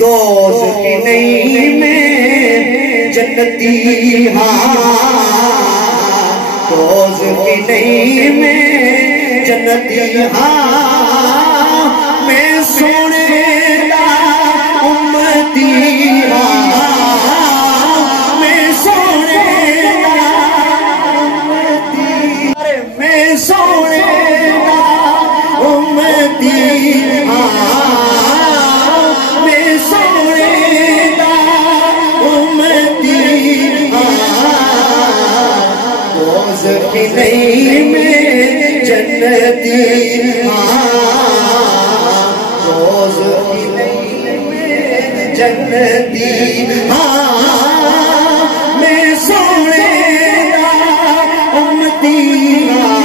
دوزخ کی نہیں میں جنتی ہاں، دوزخ کی نہیں میں جنتی ہاں، میں سونے دا امتی ہاں، میں سونے دا امتی، میں سونے دا امتی ہاں، دوزخ نہیں میں جنتی ہاں، دوزخ نہیں میں جنتی ہاں، میں سونے دا امتی ہاں،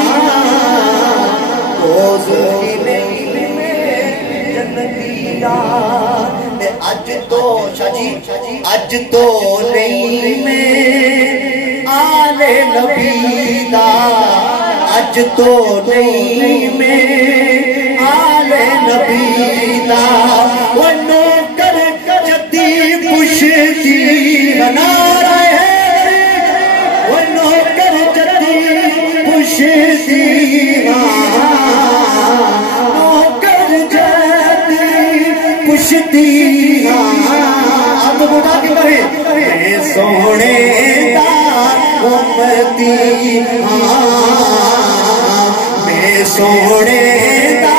دوزخ نہیں میں جنتی ہاں۔ اج تو اج تو نہیں میں آل نبی دا، اج تو نہیں میں آل نبی دا، وہ نوکر جدی پشتی نعرہ ہے، وہ نوکر جدی پشتی نوکر جدی پشتی اب بڑا کی کہے میں سونے دا امتی ہاں، میں سونے دا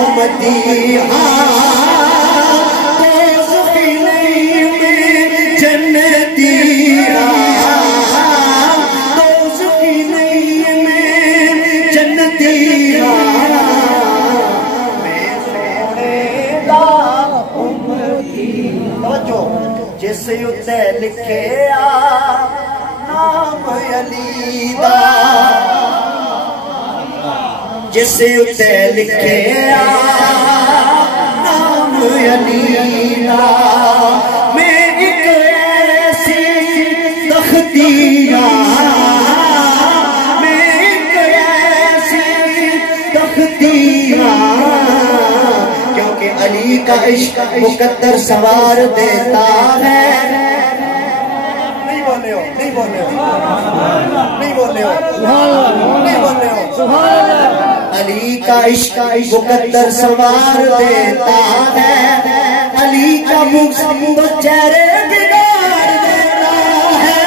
امتی ہاں، دوزخ نہیں میں جنتی ہاں، دوزخ نہیں میں جنتی ہاں، میں سونے دا امتی۔ توجہ، جس اتے لکھے نام علی دا، جس اتے لکھے نام علی دا، میں ایک ایسی تختی میں ایک ایسی تختی کیونکہ علی کا عشق مقدر سوار دیتا ہے۔ نہیں بولے ہو، نہیں بولے ہو، نہیں بولے ہو، نہیں بولے ہو۔ علی کا عشق مقدر سوار دیتا ہے، علی کا مقصد چہرے بگاڑ دیتا ہے۔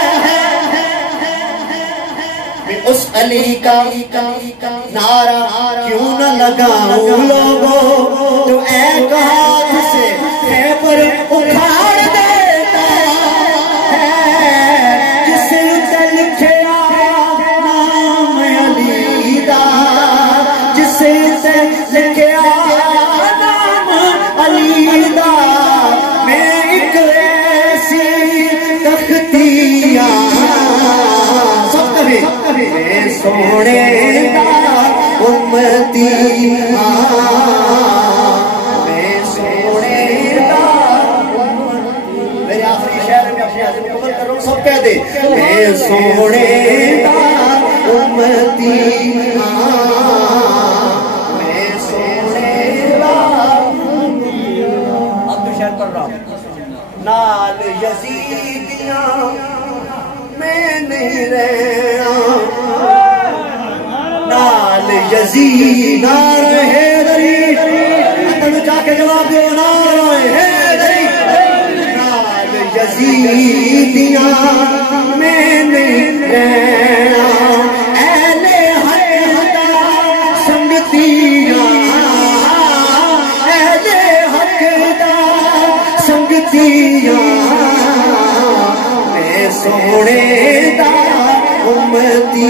اس علی کا نعرہ کیوں نہ لگاؤں لوگوں، تو ایک ہاتھ سے خیبر اکھاڑ دیتا ہے، جس تے لکھے نام علی دا، جس تے لکھے نام علی دا، میں ایک ایسی تختی سب کبھی میں سونے دا امتی میں سونے دا امتی۔ میرے آخری شہر میں اپنے حضرت مکمل کر رہا ہوں، سب کہہ دے میں سونے دا امتی میں سونے دا امتی۔ اب تو شہر کر رہا ہوں، نال یزیدیاں میں نہیں رہا، نال یزید نعرہ حیدری، اتن جا کے جواب دو نعرہ حیدری، نال یزیدیاں میں نہیں رہا، اہل حق دا سنگتیاں، اہل حق دا سنگتیاں، میں سونے دا امتی